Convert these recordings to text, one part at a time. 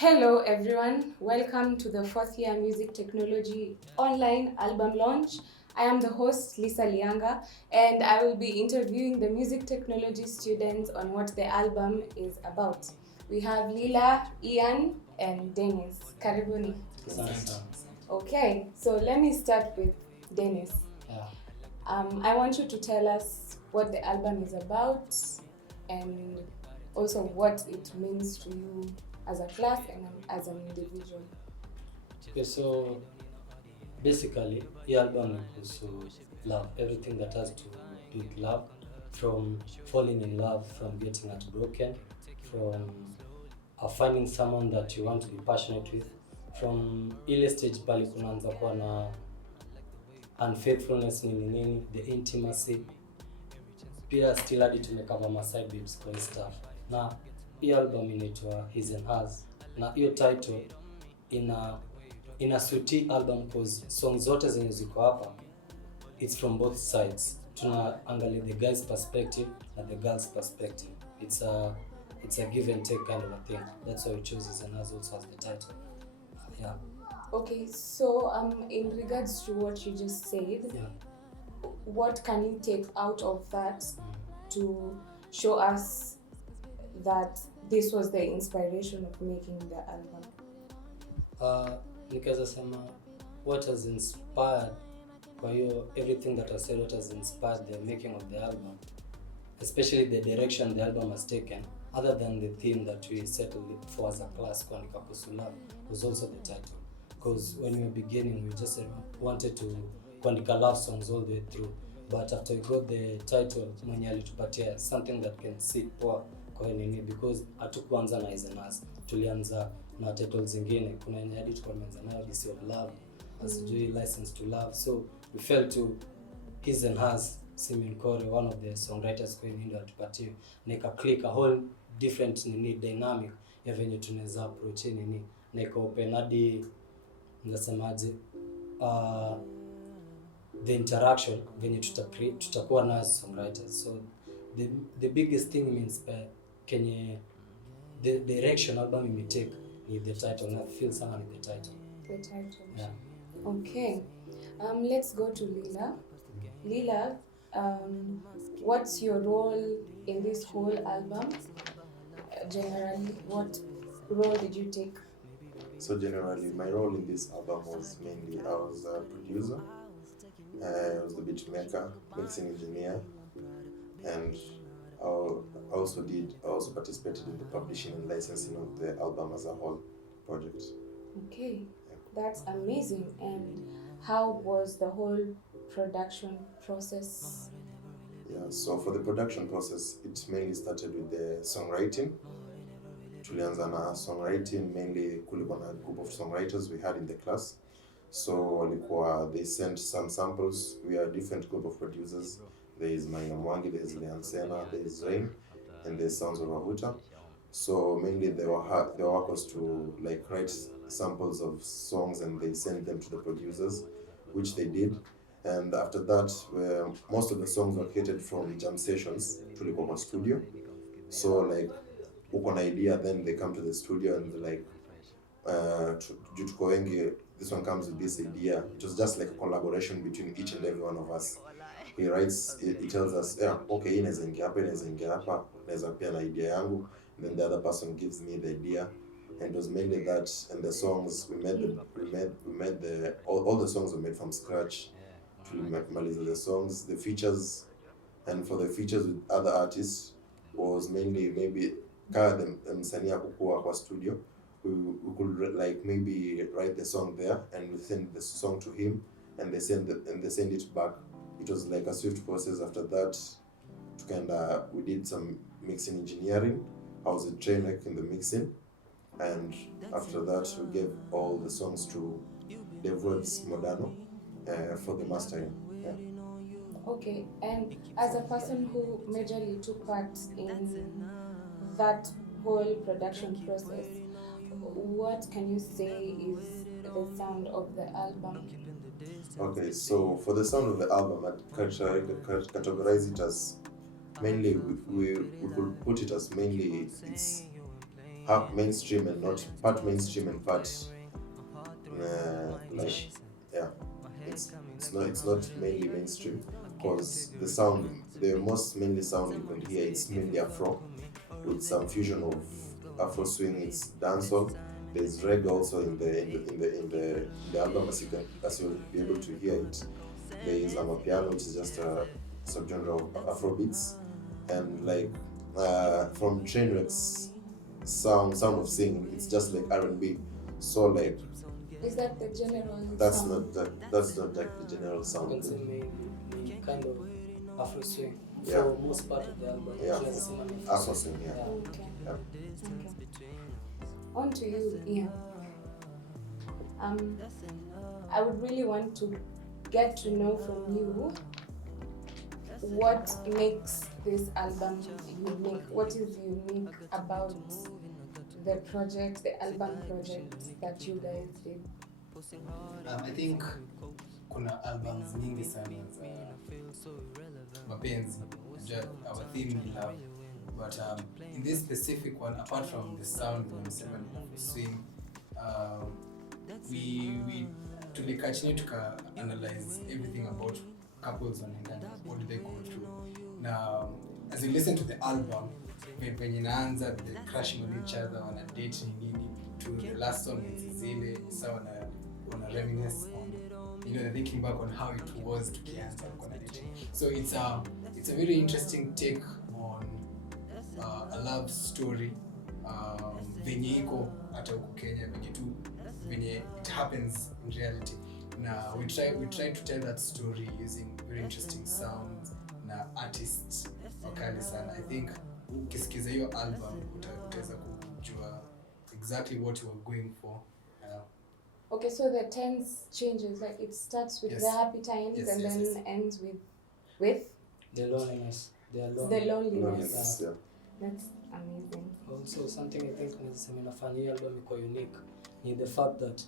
Hello everyone, welcome to the fourth year music technology online album launch. I am the host Lisa Lianga and I will be interviewing the music technology students on what the album is about. We have Lila, Ian and Dennis. Karibuni. Okay, so let me start with Dennis. I want you to tell us what the album is about and also what it means to you as a class and as an individual. Okay, so basically, the album is to love, everything that has to do with love, from falling in love, from getting heartbroken, from finding someone that you want to be passionate with, from ile stage pale kunaanza kuwa na unfaithfulness nini, the intimacy, pia still hadi tumekava ma side babes kwa hii stuff. Na hii album inaitwa His and Hers, na hiyo title ina suiti album cause songs zote zenye ziko hapa it's from both sides. Tunaangalia the guy's perspective and the girl's perspective. It's a give and take kind of a thing. That's why we chose His and Hers also as the title. Yeah. Okay, so in regards to what you just said, what can you take out of that to show us that this was the inspiration of making the album? Nikaweza sema what has inspired, kwa hiyo everything that I said, what has inspired the making of the album, especially the direction the album has taken, other than the theme that we settled for as a class, kuandika kuhusu love, was also the title. Because when we were beginning, we just wanted to kuandika love songs all the way through, but after we got the title, mwenye alitupatia something that can sit poa kwa nini, because hatukuanza na His and Hers, tulianza na titles zingine. Kuna yenye hadi tukaanza nayo This of Love, asijui License to Love. So we felt to His and Hers, Simeon Kore, one of the songwriters kwa ndio atupatie, na ika click a whole different dynamic ya venye tunaweza approach nini, na ika open hadi ngasemaje the interaction venye tutakuwa na songwriters. So the biggest thing means kenye the direction album imetake ni the title, na feel sana ni the title. The title. Yeah. Okay. Let's go to Lila. Lila, what's your role in this whole album? Generally, what role did you take? So generally, my role in this album was mainly I was a producer, I was the beat maker, mixing engineer, and I also participated in the publishing and licensing of the album as a whole project. Okay, that's amazing. And how was the whole production process? Yeah, so for the production process, it mainly started with the songwriting. Tulianza na songwriting, mainly kulikuwa na group of songwriters we had in the class. So they sent some samples. We are a different group of producers. There is Maina Mwangi, there is Leon Sena, there is Rain, and there is Sounds of Rahuta. So mainly their work was to write samples of songs and they sent them to the producers, which they did. And after that, most of the songs were created from jam sessions. Tulikuwa kwa studio. So uko na idea, then they come to the studio and tuko wengi, this one comes with this idea. It was just like a collaboration between each and every one of us. He writes, he tells us, okay, inaweza ingia hapa, naweza pia na idea yangu, and then the other person gives me the idea. And it was mainly that, and the songs we made all the songs were made from scratch. Tulimaliza the songs, the features, and for the features with other artists was mainly maybe the msanii kukua kwa studio. We could maybe write the song there and we send the song to him and they send it back. It was like a swift process. After that, we did some mixing engineering. I was trained in the mixing, and after that we gave all the songs to Devwebs Modano for the mastering. Yeah. Okay, and as a person who majorly took part in that whole production process, what can you say is the sound of the album? Okay, so for the sound of the album, I'd categorize it as mainly, we could put it as mainly it's half mainstream and not part mainstream and part like yeah, it's not mainly mainstream, because the most mainly sound you can hear, it's mainly Afro with some fusion of Afro swing. It's dancehall. There's reggae also in the album, as you'll be able to hear it. There is amapiano, which is just a subgenre of Afro beats, and like from Trainwreck's sound of singing, it's just like R&B. So like Is that the general that's sound? that's not like the general You sound. can say mainly kind of Afro swing Yeah. for most part of the album. Yeah. Tunaweza sema ni Afro swing, yeah. Okay. Yeah. Okay. On to you, Ian. I would really want to get to know from you what makes this album unique. What is unique about the project, the album project that you guys did? I think kuna albums nyingi sana za mapenzi. Our theme ni love, but in this specific one, apart from the sound nimesema ni swing, we tulikachini tuka analyze everything about couples wanaendana, what do they go through. Now as you listen to the album, when inaanza the crushing on each other, wana date nini, to the last song is zile sawa wana reminisce on, they're thinking back on how it was tukianza kuna dating. So it's a very interesting take on a love story, venye iko hata huku Kenya, venye it happens in reality. Now we try to tell that story using very interesting sounds na artists wakali sana. I think ukisikiza hiyo album utaweza kujua exactly what you are going for. Okay, so the tense changes, like it starts with Yes. the happy times Yes, and yes, then yes. ends with the loneliness. They are the lonely. loneliness. Yeah. That's amazing. Also something I think nasema inafanya hii album iko unique ni the fact that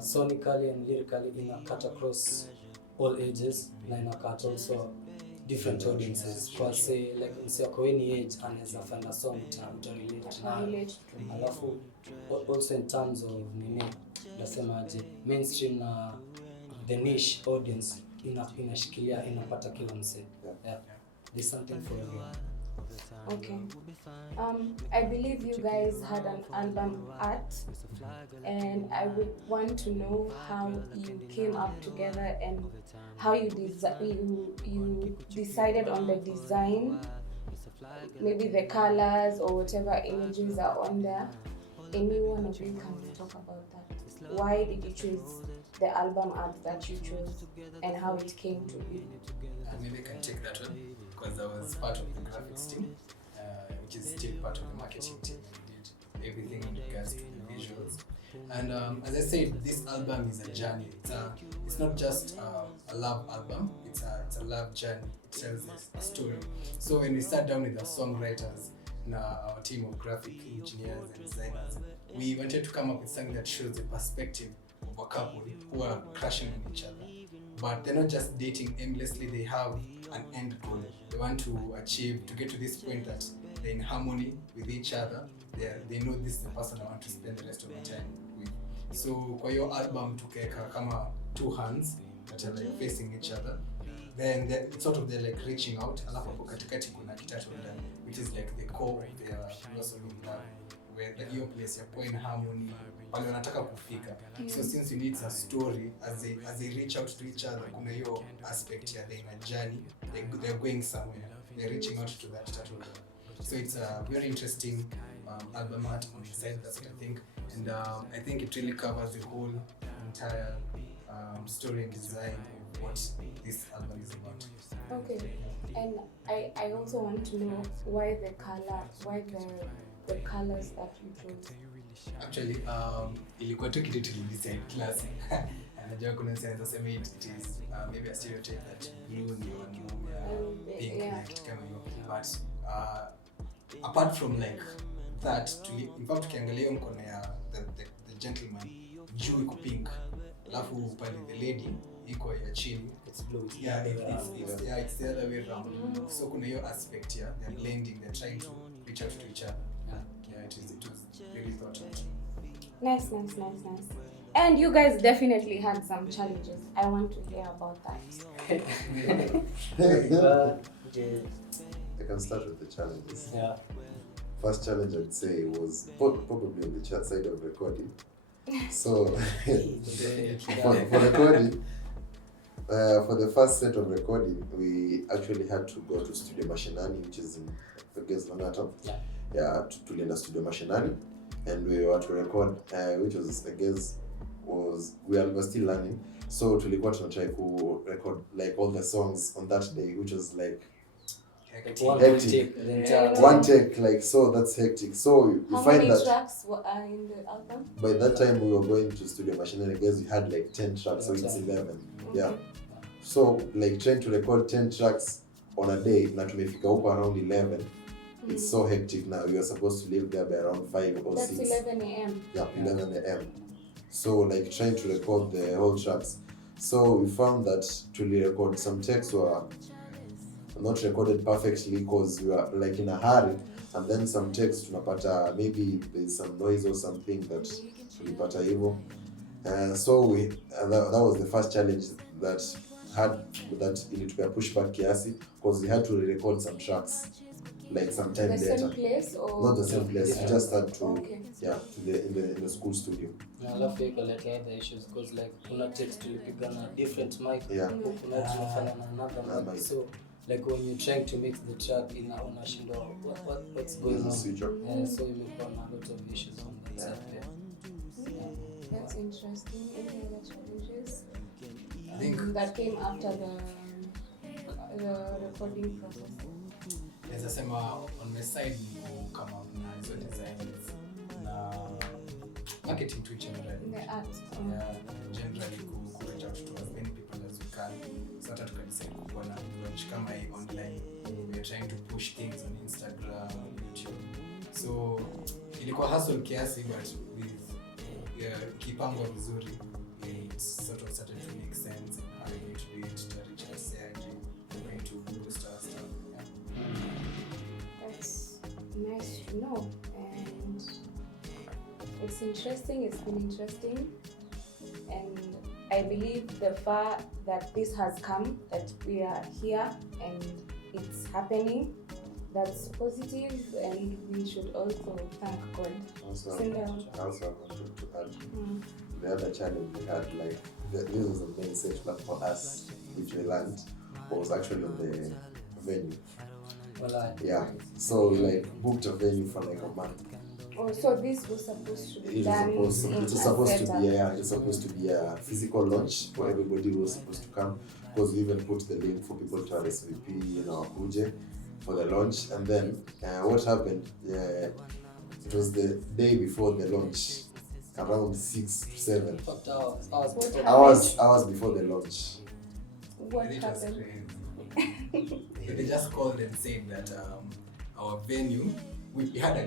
sonically and lyrically ina cut across all ages na ina cut also different audiences. Kwa say like msi wako any age anaweza find a song to relate na. Relate to. Alafu also in terms of nini nasemaje, mainstream na the niche audience inashikilia inapata kila mse. Yeah. There's something for everyone. Okay. I believe you guys had an album art, and I would want to know how you came up together and how you decided on the design, maybe the colors or whatever images are on there. Any one of you can talk about that. Why did you choose the album art that you chose, and how it came to be? Maybe I can take that one because I was part of the graphics team, which is still part of the marketing team. We did everything in regards to the visuals. And as I said, this album is a journey. It's not just a love album. It's a love journey. It tells a story. So when we sat down with our songwriters and our team of graphic engineers and designers, we wanted to come up with something that shows the perspective of a couple who are crushing on each other. But they're not just dating aimlessly, they have an end goal. They want to achieve, to get to this point that they're in harmony with each other. They know this is the person I want to spend the rest of my time with. So kwa hiyo album tukeka kama two hands that are like facing each other. Then they're like reaching out. Alafu hapo katikati kuna kitatu ndani, which is like the core of their philosophy of love, where the hiyo place ya kuwa in harmony pale wanataka kufika. So since you need a story as they reach out to each other, kuna hiyo aspect ya they're in a journey, they're going somewhere, they're reaching out to that tattoo. So it's a very interesting album art on the side, that's what I think. And I think it really covers the whole entire story and design of what this album is about. Okay, and I also want to know why the colors that you chose. Actually, ilikuwa tu kitu tulidesign class. Najua kuna sense sema it is maybe a stereotype that blue ni wanaume, pink na kitu kama hiyo. But apart from like that, in fact tukiangalia mkono ya the gentleman, juu iko pink, alafu pale the lady iko ya chini It's blue. yeah, it's the other way around. So kuna hiyo aspect ya they're blending, they're trying to reach out to each other. Yeah. it was really thought out. Nice. And you guys definitely had some challenges. I want to hear about that. I can start with the challenges. Yeah. First challenge I'd say was probably on the chat side of recording. So for recording, for the first set of recording, we actually had to go to Studio Mashinani, which is in Langata. Yeah, to Linda Studio Mashinani, and we were to record, which was we were still learning. So tulikuwa tunatry to record like all the songs on that day, which was like hectic. One take, like, so that's hectic. So you How find many that tracks were in the album? by that time we were going to Studio Machine, I guess we had like 10 tracks, so it's 11. Okay. Yeah. So like trying to record 10 tracks on a day, na tumefika huko around 11. It's so hectic now. You are supposed to leave there by around 5 or 6. That's 11 a.m. Yeah, 11 a.m. So like trying to record the whole tracks. So we found that to record some takes were not recorded perfectly because we were like in a hurry, and then some takes tunapata maybe there's some noise or something that tulipata hivyo. So that was the first challenge that ilitupea pushback kiasi, because we had to re-record some tracks like some time later. The same place or not the same place? We just had to okay. in the school studio. Na alafu ikaleta other issues because like kuna text tulipiga na different mic, kuna tunafanya na another mic, so like when you're trying to mix the track unashindwa what's going on. So imekuwa na a lot of issues on that side. That's interesting. Any other challenges I think that came after the recording process? as I say, on my side ni kama na hizo designs na marketing to generally. The art. Yeah, generally reach out to as many people as we can. So that we can decide kuwa na launch kama hii online. We are trying to push things on Instagram, on YouTube. So ilikuwa hustle kiasi, but with kipangwa vizuri, it sort of started to make sense and how we need to do it to reach us, we're going to boost our stuff. That's nice to know, and it's interesting. It's been interesting, and I believe the far that this has come, that we are here and it's happening, that's positive, and we should also thank God. Also wanted to add the other challenge we had, like this was the main setback for us, which we learned was actually on the venue. So we like booked a venue for like a month. Oh, so this was supposed to be It's supposed to be a physical launch for everybody who was supposed to come, because we even put the link for people to RSVP in our Kuje for the launch. And then what happened, it was the day before the launch, around 6 to 7 hours before the launch. What happened? They just called and said that our venue, we had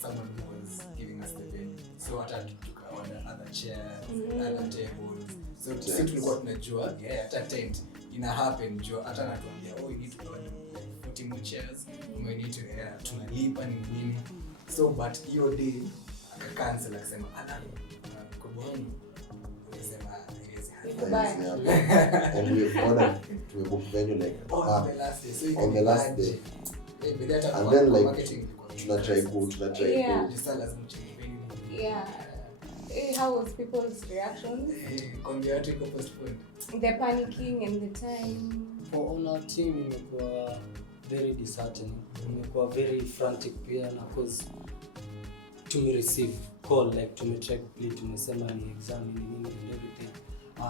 someone who was giving us the venue, so hata took our other chairs, other tables, so sisi tulikuwa tunajua hata tent ina happen jua hata anatuambia you need to order like 40 more chairs, we need to tunalipa ni nini. So but hiyo day akacancel akasema kuboni akasema and we ordered to book venue like on the last day. So on the last day. And then like tunatry how was people's reactions? The panicking and the time. For on our team imekuwa very disheartening, imekuwa very frantic pia, na cause receive call like tumetry complete, tumesema ni exam ni nini and everything.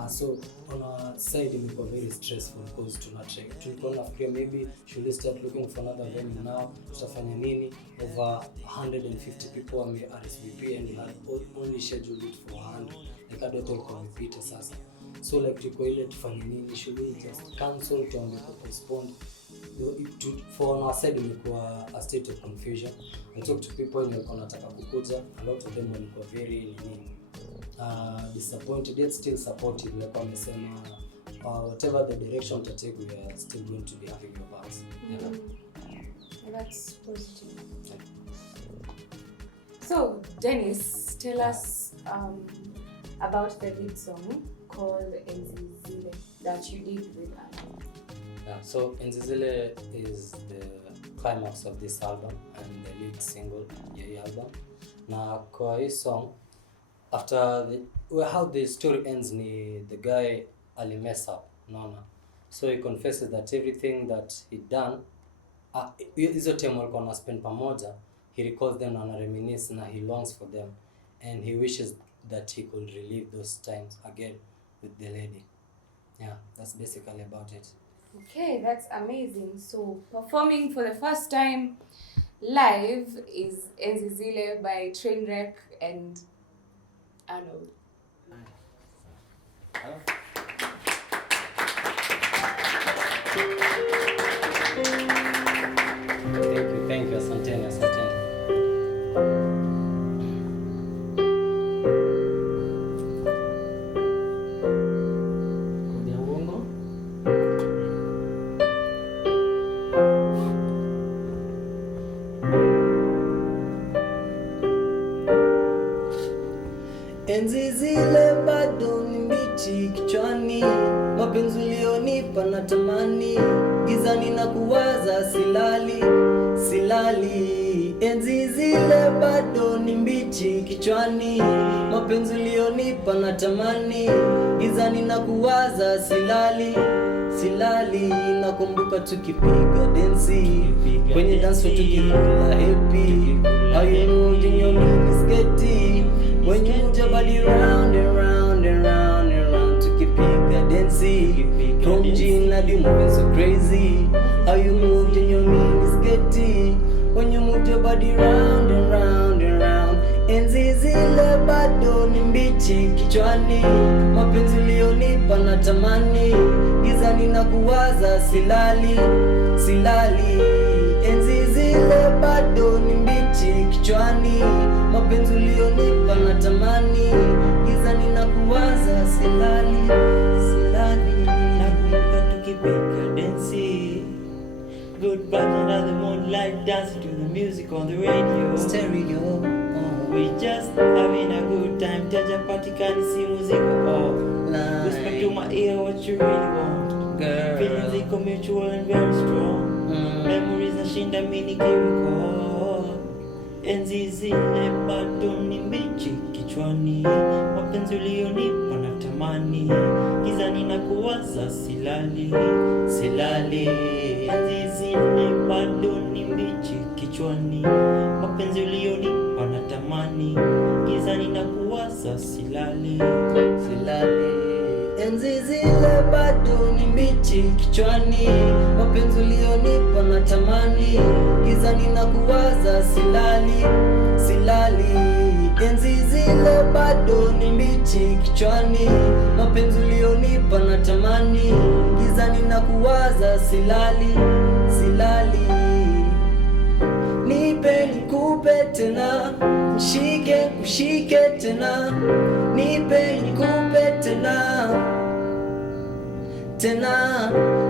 So on our side imekuwa very stressful because tulikuwa nafikiria maybe should we start looking for another venue now, tutafanya nini, over 150 people wame RSVP and we had only scheduled it for 100, like I don't know repeat sasa. So like tuko ile tufanye nini, should we just cancel, tuambe postpone. For on our side imekuwa a state of confusion. I talked to people and walikuwa nataka kukuja, a lot of them walikuwa very disappointed, yet still supportive, like wamesema whatever the direction to take, we are still going to be having your backs. That's positive. So, Dennis, tell us about the lead song called Enzizile that you did with Anna. Yeah, so Enzizile is the climax of this album and the lead single ya hii album. Na kwa hii song, after how the story ends ni the guy mess up, unaona. So he confesses that everything that he done, hizo time walikuwa na spend pamoja, he recalls them and reminisce na he longs for them and he wishes that he could relive those times again with the lady. Yeah, that's basically about it. Okay, that's amazing. So, performing for the first time live is Enzizile by Trainwreck and Arnold. Thank you, asanteni. Enzi zile bado ni mbichi kichwani, mapenzi ulionipa natamani, gizani na kuwaza silali. Enzi zile bado ni mbichi kichwani, mapenzi ulionipa natamani, gizani na kuwaza silali. Nakumbuka tukipiga densi kwenye dance floor tukikula happy, how you moved in your minisketi when you moved your body round and round and round and round. Tukipiga densi from Gina, you moving so crazy, how you moved in your minisketi when you moved your body round and round and round. Enzi zile bado ni mbichi kichwani, mapenzi ulionipa natamani, gizani na kuwaza silali. Enzi zile bado ni mbichi kichwani, mapenzi ulionipa natamani, gizani na kuwaza silali. Nakumbuka tukipiga densi, good vibes under the moonlight, dancing to the music on the radio. Stereo. We just having a good time. Taja patikani si muziko whisper to my ear what you really want. Girl. Feelings iko mutual and very strong. Memories nashinda mini kiriko. Enzi zile bado ni mbichi kichwani, mapenzi ulionipa natamani, gizani na kuwaza silali. Enzi zile bado ni mbichi kichwani, mapenzi ulionipa natamani, gizani na kuwaza silali. Enzi zile bado ni mbichi kichwani, mapenzi ulionipa natamani, gizani na kuwaza silali. Enzi zile bado ni mbichi kichwani, mapenzi ulionipa natamani, gizani na kuwaza silali. Nipe nikupe tena, mshike tena, nipe nikupe tena,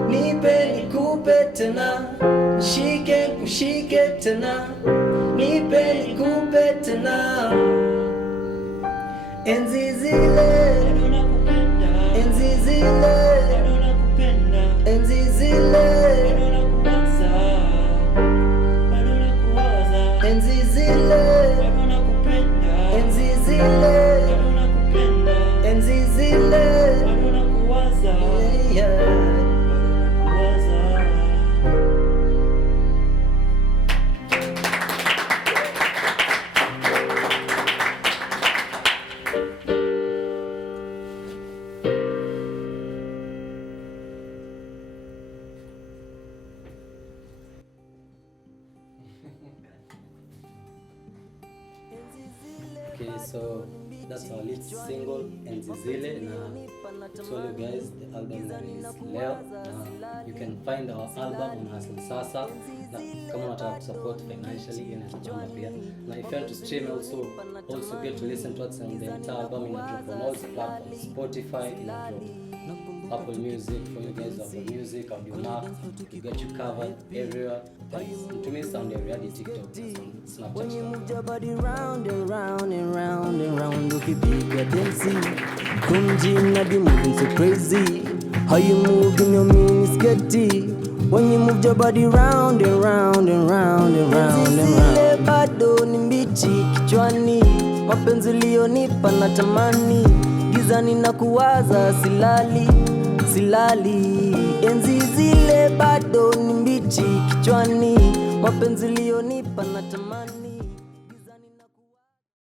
nipe nikupe tena, mshike tena, nipe nikupe tena. Enzi zile Bado nakupenda, enzi zile bado nakupenda, enzi zile bado nakuwaza, bado nakuwaza. enzi zile Bado nakupenda, enzi zile bado nakupenda, enzi zile bado nakuwaza, yeah. bado nakuwaza. Okay, so that's our lead single Enzizile, na told you guys the album is leo. You can find our album on Hustle Sasa. Na kama unataka support financially, inaweza pia. Na if you want to stream also get to listen to what's on the entire album in a drop on all platforms, Spotify in a drop. Apple Music for you guys of the music, audio mark, we got you covered everywhere. To me sound every TikTok, Snapchat. Move your body round and round and round and round, ukipiga densi kumjina di moving so crazy. How you move in your mini skirty when you move your body round and round and round and round and round. Bado ni mbichi kichwani, mapenzi ulionipa natamani, gizani na kuwaza silali enzi zile bado ni mbichi kichwani, mapenzi ulionipa natamani.